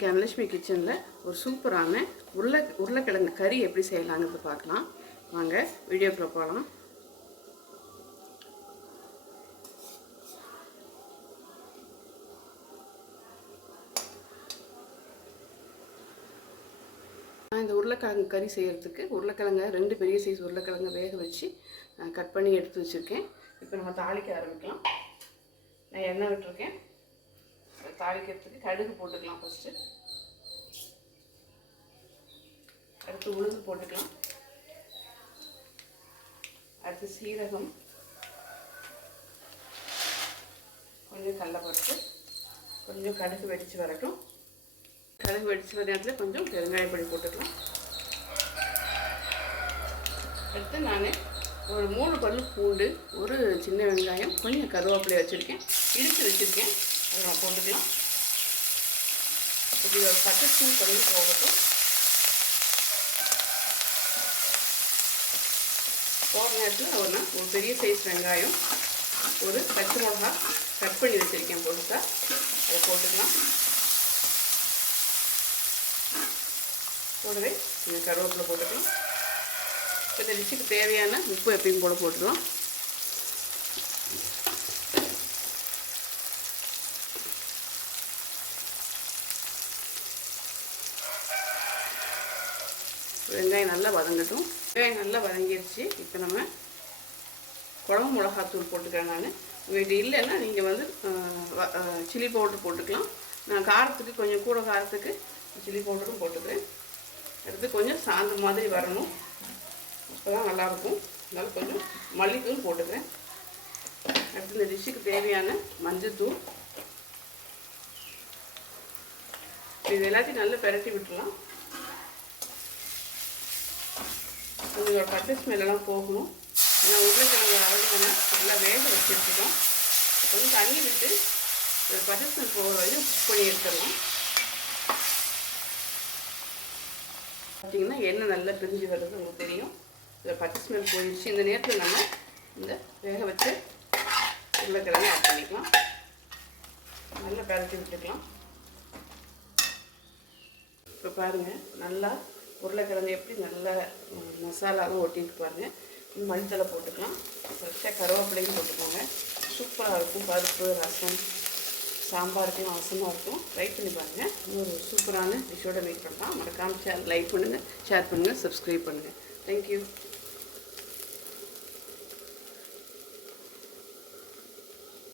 கனலட்சுமி கிச்சனில் ஒரு சூப்பரான உருளை உருளைக்கிழங்கு கறி எப்படி செய்யலாங்கிறது பார்க்கலாம். வாங்க வீடியோக்குள்ள போகலாம் நான் இந்த உருளைக்கிழங்கு கறி செய்கிறதுக்கு உருளைக்கிழங்க ரெண்டு பெரிய சைஸ் உருளைக்கிழங்கு வேக வச்சு கட் பண்ணி எடுத்து வச்சுருக்கேன். இப்போ நம்ம தாளிக்க ஆரம்பிக்கலாம். நான் எண்ணெய் விட்டுருக்கேன். தாளிக்கிறதுக்கு கடுகு போட்டுக்கலாம் ஃபஸ்ட்டு அடுத்து உளுந்து போட்டுக்கலாம். அடுத்து சீரகம். கொஞ்சம் கடலப்பருப்பு. கொஞ்சம் கடுகு வெடித்து வரட்டும். கடுகு வெடிச்சு வர நேரத்தில் கொஞ்சம் பெருங்காய பண்ணி போட்டுக்கலாம். அடுத்து நான் ஒரு மூணு பல்லு பூண்டு ஒரு சின்ன வெங்காயம் கொஞ்சம் கருவேப்பிலை வச்சுருக்கேன். இடித்து வச்சுருக்கேன். அதை போட்டுக்கலாம் இப்படி ஒரு பத்து ஸ்பூன் பண்ணி போகட்டும். போகிற நேரத்தில் ஒரு நான் ஒரு பெரிய சைஸ் வெங்காயம் ஒரு பச்சை மிளகா கட் பண்ணி வச்சுருக்கேன் பொருசாக அதை போட்டுக்கலாம். கூடவே இந்த கருவேப்பிலை போட்டுக்கலாம். இப்போ இந்த டிஷ்ஷுக்கு தேவையான உப்பு எப்பயும் கூட போட்டுக்கலாம். வெங்காயம் நல்லா வதங்கட்டும். வெங்காயம் நல்லா வதங்கிடுச்சு இப்போ நம்ம குழம்பு மிளகாத்தூள் போட்டுக்கிறேன் நான். உங்கள்கிட்ட இல்லைன்னா நீங்கள் வந்து சில்லி பவுடர் போட்டுக்கலாம். நான் காரத்துக்கு கொஞ்சம் கூட காரத்துக்கு சில்லி பவுடரும் போட்டுக்கிறேன். அடுத்து கொஞ்சம் சாந்து மாதிரி வரணும். அப்போ தான் நல்லாயிருக்கும் அதனால் கொஞ்சம் மல்லித்தூள் போட்டுக்கிறேன். அடுத்து இந்த டிஷ்ஷுக்கு தேவையான மஞ்சத்தூள். இது எல்லாத்தையும் நல்லா பெரட்டி விட்டுலாம் கொஞ்சம் பச்சை ஸ்மெல்லாம் போகணும். ஏன்னா உருளைக்கிழங்கு அரைக்கணும்னா நல்லா வேக வச்சு எடுத்துக்கோம் கொஞ்சம் தண்ணி விட்டு ஒரு பச்சை ஸ்மெல் போகிற வரைக்கும் குக் பண்ணி எடுத்துடலாம். பார்த்தீங்கன்னா எண்ணெய் நல்லா பிரிஞ்சு வர்றது உங்களுக்கு தெரியும். இதில் பச்சை ஸ்மெல் போயிடுச்சு. இந்த நேரத்தில் நம்ம இந்த வேக வச்சு உருளைக்கிழங்கு ஆட் பண்ணிக்கலாம். நல்லா பரட்டி விட்டுக்கலாம். இப்போ பாருங்கள் நல்லா உருளைக்கிழங்கு எப்படி நல்லா மசாலாவும் ஒட்டிட்டு பாருங்கள் மஞ்சளை போட்டுக்கலாம். ஃப்ரெஷ்ஷாக கருவேப்பிலையும் போட்டுக்கோங்க. சூப்பராக இருக்கும். பருப்பு ரசம் சாம்பாருக்கும் அவசரமாக இருக்கும். ட்ரை பண்ணி பாருங்கள் இன்னொரு சூப்பரான டிஷ்ஷோட மேக் பண்ணலாம். மறக்காமல் ஷேர் லைக் பண்ணுங்கள் ஷேர் பண்ணுங்கள் சப்ஸ்கிரைப் பண்ணுங்கள் தேங்க்யூ